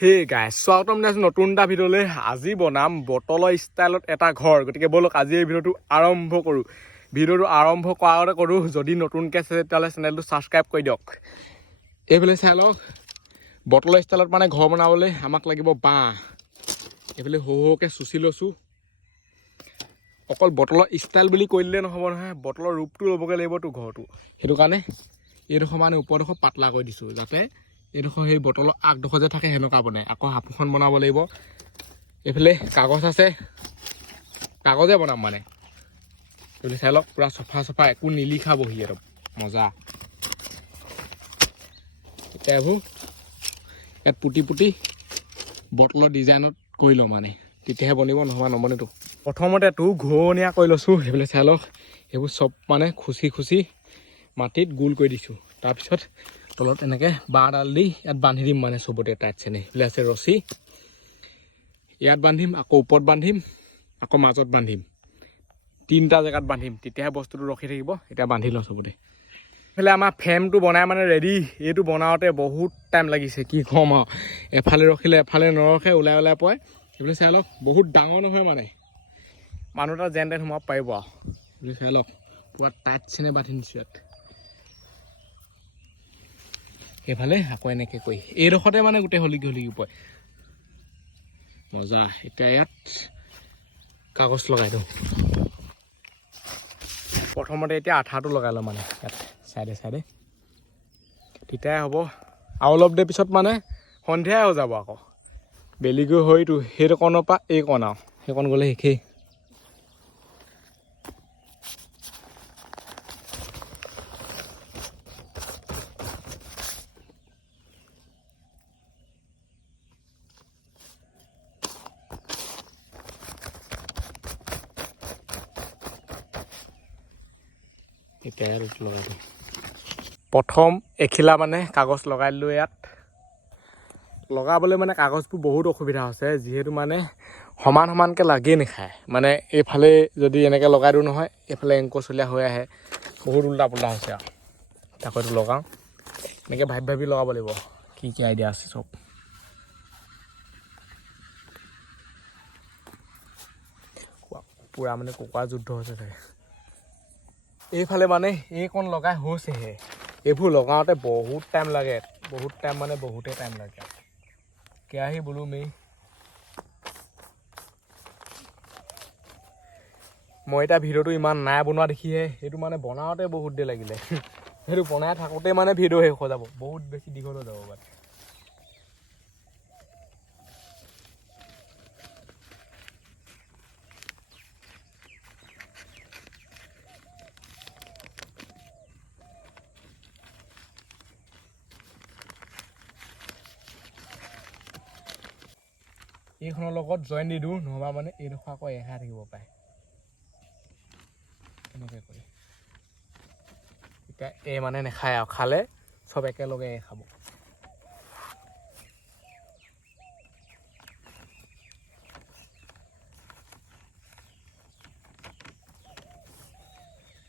হে গাইছ স্বাগতম জনাইছোঁ নতুন এটা ভিডিঅ'লৈ। আজি বনাম বটলৰ ষ্টাইলত এটা ঘৰ। গতিকে ব'লক আজি এই ভিডিঅ'টো আৰম্ভ কৰোঁ। ভিডিঅ'টো আৰম্ভ কৰাৰ আগতে কৰোঁ, যদি নতুনকৈ আছে তেতিয়াহ'লে চেনেলটো ছাবস্ক্ৰাইব কৰি দিয়ক। এইফালে চাই লওক, বটলৰ ষ্টাইলত মানে ঘৰ বনাবলৈ আমাক লাগিব বাঁহ। এইফালে সৰু সৰুকৈ চুচি লৈছোঁ। অকল বটলৰ ষ্টাইল বুলি কৈ দিলে নহ'ব নহয়, বটলৰ ৰূপটো ল'বগৈ লাগিবতো ঘৰটো। সেইটো কাৰণে এইডোখৰ মানে ওপৰডোখৰ পাতলা কৰি দিছোঁ, যাতে এইডোখৰ সেই বটলৰ আগডোখৰ যে থাকে সেনেকুৱা বনাই। আকৌ হাপুখন বনাব লাগিব। এইফালে কাগজ আছে, কাগজে বনাম মানে। এইফালে চাই লওক, পূৰা চফা চফা, একো নিলিখা বহি একদম মজা। এতিয়া এইবোৰ ইয়াত পুটি পুটি বটলৰ ডিজাইনত কৰি লওঁ মানে, তেতিয়াহে বনিব, নহ'বা নবনেতো। প্ৰথমতে ঘূৰণীয়া কৰি লৈছোঁ। সেইফালে চাই লওক, সেইবোৰ চব মানে খুচি খুচি মাটিত গোল কৰি দিছোঁ। তাৰপিছত তলত এনেকৈ বাঁহডাল দি ইয়াত বান্ধি দিম মানে চবতে টাইট চেনে। এইফালে আছে ৰছী, ইয়াত বান্ধিম, আকৌ ওপৰত বান্ধিম, আকৌ মাজত বান্ধিম। তিনিটা জেগাত বান্ধিম, তেতিয়াহে বস্তুটো ৰখি থাকিব। এতিয়া বান্ধি লওঁ চবতে। এইফালে আমাৰ ফ্ৰেমটো বনাই মানে ৰেডি। এইটো বনাওঁতে বহুত টাইম লাগিছে, কি ক'ম আৰু। এফালে ৰখিলে এফালে নৰখে, ওলাই ওলাই পৰে। এইফালে চাই লওক, বহুত ডাঙৰ নহয় মানে, মানুহ এটা যেন তেন সোমাব পাৰিব আৰু। এইফালে চাই লওক, পূৰা টাইট চেনে বান্ধি দিছোঁ ইয়াত। সেইফালে আকৌ এনেকৈ কৰি এইডোখৰতে মানে গোটেই হলিকি পৰে, মজা। এতিয়া ইয়াত কাগজ লগাই দিওঁ। প্ৰথমতে এতিয়া আঠাটো লগাই লওঁ মানে ইয়াত চাইডে চাইডে, তেতিয়াই হ'ব। আৰু অলপ দেৰি পিছত মানে সন্ধিয়াই হৈ যাব। আকৌ বেলিগৈ হয়তো সেইটো কণৰ পৰা এই কণ আৰু সেইকণ গ'লে শেষেই। এতিয়া লগাই দিওঁ। প্ৰথম এখিলা মানে কাগজ লগাই দিলোঁ ইয়াত। লগাবলৈ মানে কাগজবোৰ বহুত অসুবিধা হৈছে, যিহেতু মানে সমান সমানকৈ লাগেই নাখায়। মানে এইফালে যদি এনেকৈ লগাই দিওঁ নহয়, এইফালে এংকচলীয়া হৈ আহে, বহুত উল্টা পুল্টা হৈছে আৰু। আকৌ এইটো লগাওঁ, এনেকৈ ভাবি ভাবি লগাব লাগিব। কি কি আইডিয়া আছে চব। পূৰা মানে কুকুৰা যুদ্ধ হৈছে চাগে। এইফালে মানে এইকণ লগাই হৈছেহে। এইবোৰ লগাওঁতে বহুত টাইম লাগে, বহুত টাইম মানে বহুতেই টাইম লাগে। কেৰাহী বোলো মেই মই এতিয়া ভিডিঅ'টো ইমান নাই বনোৱা দেখিহে, সেইটো মানে বনাওঁতে বহুত দেৰি লাগিলে। সেইটো বনাই থাকোঁতে মানে ভিডিঅ' শেষ হৈ যাব, বহুত বেছি দীঘল হৈ যাব মানে। এইখনৰ লগত জইন দি দিওঁ, নহ'বা মানে এইডোখৰ আকৌ এঘাই থাকিব পাৰে। এনেকৈ কৰি এতিয়া এই মানে নাখায় আৰু, খালে চব একেলগে খাব।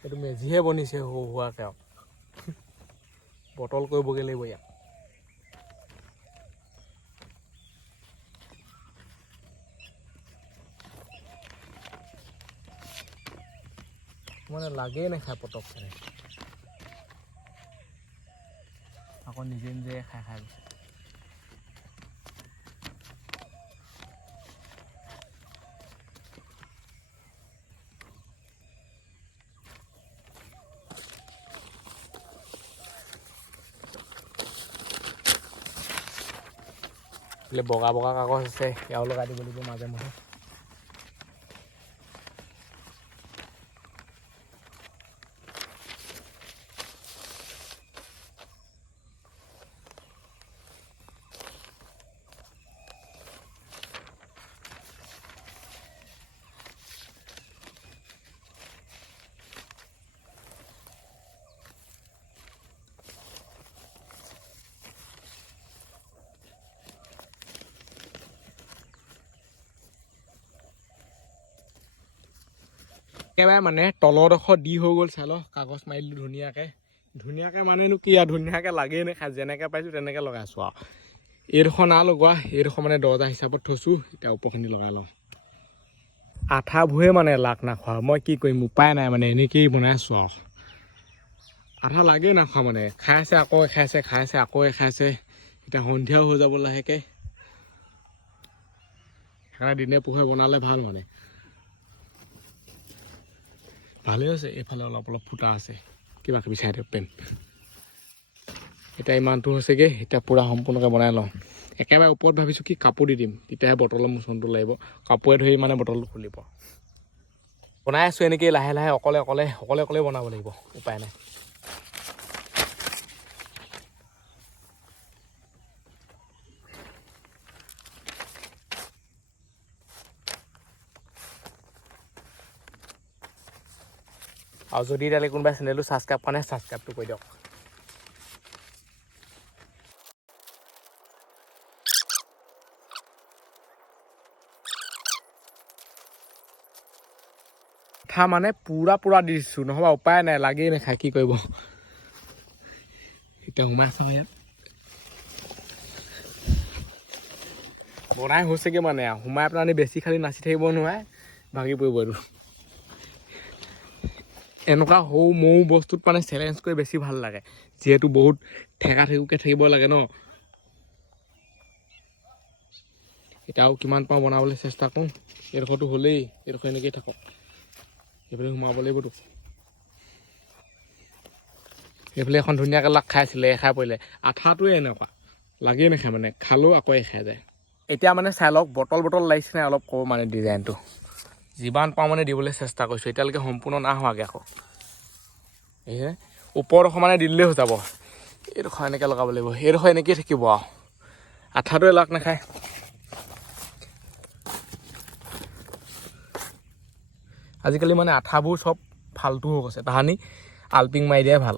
এইটো মেজিহে বনিছে সৰু সুৰাকৈ আৰু, বটল কৰিবগৈ লাগিব ইয়াক। মানে লাগেই নাখায় পটককৈ, আকৌ নিজে নিজে খাই গৈছে। বগা বগা কাগজ আছে, সেয়াও লগাই দিব লাগিব মাজে মাজে। একেবাৰে মানে তলৰডোখৰ দি হৈ গ'ল, চাই লওক। কাগজ মাৰি দিলোঁ ধুনীয়াকৈ। ধুনীয়াকৈ মানেনো কি আৰু, ধুনীয়াকৈ লাগেই নাখায়। যেনেকৈ পাইছোঁ তেনেকৈ লগাইছোঁ আৰু। এইডোখৰ না লগোৱা, এইডোখৰ মানে দৰ্জা হিচাপত থৈছোঁ। এতিয়া ওপৰখিনি লগাই লওঁ। আঠাবোৰে মানে লাগ নাখোৱা, মই কি কৰিম, উপায় নাই মানে এনেকেই বনাই আছোঁ আৰু। আঠা লাগেই নাখোৱা মানে, খাইছে আকৌ খাইছে, খাইছে আকৌ খাইছে। এতিয়া সন্ধিয়াও হৈ যাব লাহেকৈ, সেইকাৰণে দিনে পোহৰে বনালে ভাল মানে। ভালেই হৈছে, এইফালে অলপ অলপ ফুটা আছে, কিবা কিবি চাই দিব পাৰিম। এতিয়া ইমানটো হৈছেগৈ, এতিয়া পূৰা সম্পূৰ্ণকৈ বনাই লওঁ। একেবাৰে ওপৰত ভাবিছোঁ কি কাপোৰ দি দিম, তেতিয়াহে বটলৰ মোচনটো লাগিব। কাপোৰে ধৰি মানে বটলটো খুলিব। বনাই আছোঁ এনেকেই লাহে লাহে, অকলে অকলে বনাব লাগিব, উপায় নাই। আৰু যদি এতিয়ালৈকে কোনোবাই চেনেলটো ছাবস্ক্ৰাইব কৰা নাই, ছাবস্ক্ৰাইবটো কৰি দিয়ক। আঠা মানে পুৰা দি দিছোঁ, নহ'বা উপায় নাই, লাগেই নাখায়, কি কৰিব। এতিয়া সোমাই আছোঁ ইয়াত, বনাই হৈছেগৈ মানে আৰু। সোমাই পেলাই বেছি খালি নাচি থাকিব নোৱাৰে, ভাগি পৰিব এইটো। এনেকুৱা সৰু মৌ বস্তুত মানে চেলেঞ্জ কৰি বেছি ভাল লাগে, যিহেতু বহুত ঠেকুকৈ থাকিব লাগে ন। এতিয়াও কিমান পাওঁ বনাবলৈ চেষ্টা কৰোঁ। এইডোখৰটো হ'লেই, এইডোখৰ এনেকৈয়ে থাকক, সেইফালে সোমাব লাগিবতো। সেইফালে এখন ধুনীয়াকৈ লাগ খাই আছিলে, এখাই পৰিলে। আঠাটোৱে এনেকুৱা লাগেই নাখায় মানে, খালেও আকৌ খাই যায়। এতিয়া মানে চাই লওক বটল লাগিছে নাই অলপ কওঁ মানে ডিজাইনটো। যিমান পাওঁ মানে দিবলৈ চেষ্টা কৰিছোঁ, এতিয়ালৈকে সম্পূৰ্ণ না হোৱাকৈ আকৌ। সেয়ে ওপৰডোখৰ মানে দিলেই হৈ যাব। এইডোখৰ এনেকৈ লগাব লাগিব, এইডোখৰ এনেকৈয়ে থাকিব আৰু। আঠাটোৱে লাগ নাখায়। আজিকালি মানে আঠাবোৰ চব ফাল্টু হৈ গৈছে, তাহানি আলপিং মাৰি দিয়াই ভাল।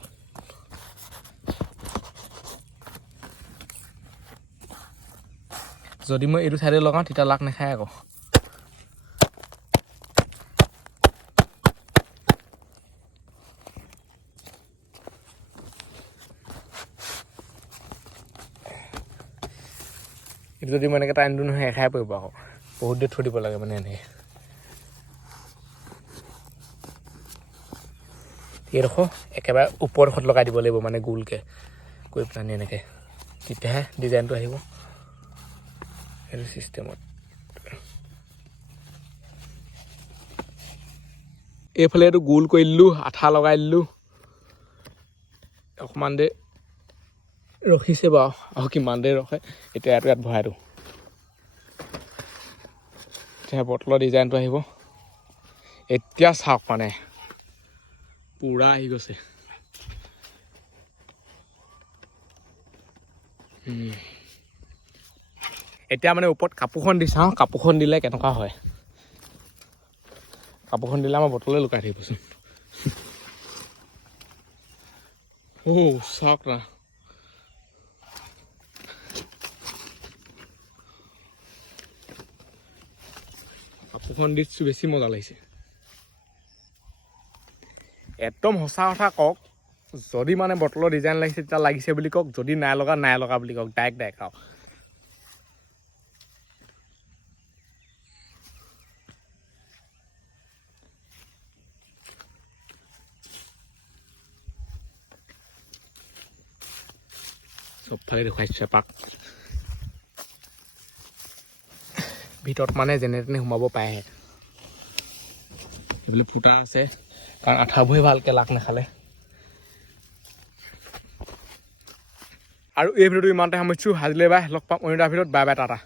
যদি মই এইটো চাইডে লগাওঁ তেতিয়া লাগ নাখায় আকৌ। এইটো যদি মই এনেকৈ টাইম দিওঁ নহয়, এখাই পৰিব আকৌ। বহুত দেৰি থৈ দিব লাগে মানে এনেকৈ। এইডোখৰ একেবাৰে ওপৰডোখৰত লগাই দিব লাগিব মানে গোলকৈ কৰি পেলাই এনেকৈ, তেতিয়াহে ডিজাইনটো আহিব সেইটো চিষ্টেমত। এইফালে এইটো গোল কৰি দিলোঁ, আঠা লগাই দিলোঁ। অকণমান দেৰি ৰখিছে বাৰু, আৰু কিমান দেৰি ৰখে এতিয়া ইয়াত ভৰাই দিওঁ। এতিয়া বটলৰ ডিজাইনটো আহিব। এতিয়া চাওক মানে পূৰা আহি গৈছে। এতিয়া মানে ওপৰত কাপোৰখন দি চাওঁ, কাপোৰখন দিলে কেনেকুৱা হয়। কাপোৰখন দিলে আমাৰ বটলে লুকাই থাকিবচোন। চাওক না, কাপোৰখন দিছোঁ বেছি মজা লাগিছে। একদম সঁচা কথা কওক, যদি মানে বটলৰ ডিজাইন লাগিছে তেতিয়া লাগিছে বুলি কওক, যদি নাই লগা বুলি কওক, ডাইৰেক্ট আৰু। চবফালে দেখুৱাইছোঁ এপাক। ভিতৰত মানে যেনে তেনে সোমাব পাৰেহে। এইফালে ফুটা আছে, কাৰণ আঠাবোৰে ভালকৈ লাগ নাখালে। আৰু এই ভিডিঅ'টো ইমানতে সামৰিছোঁ। আজিলৈ বাই, লগ পাম অন্য এটা ভিডিঅ'ত। Bye bye, Tata.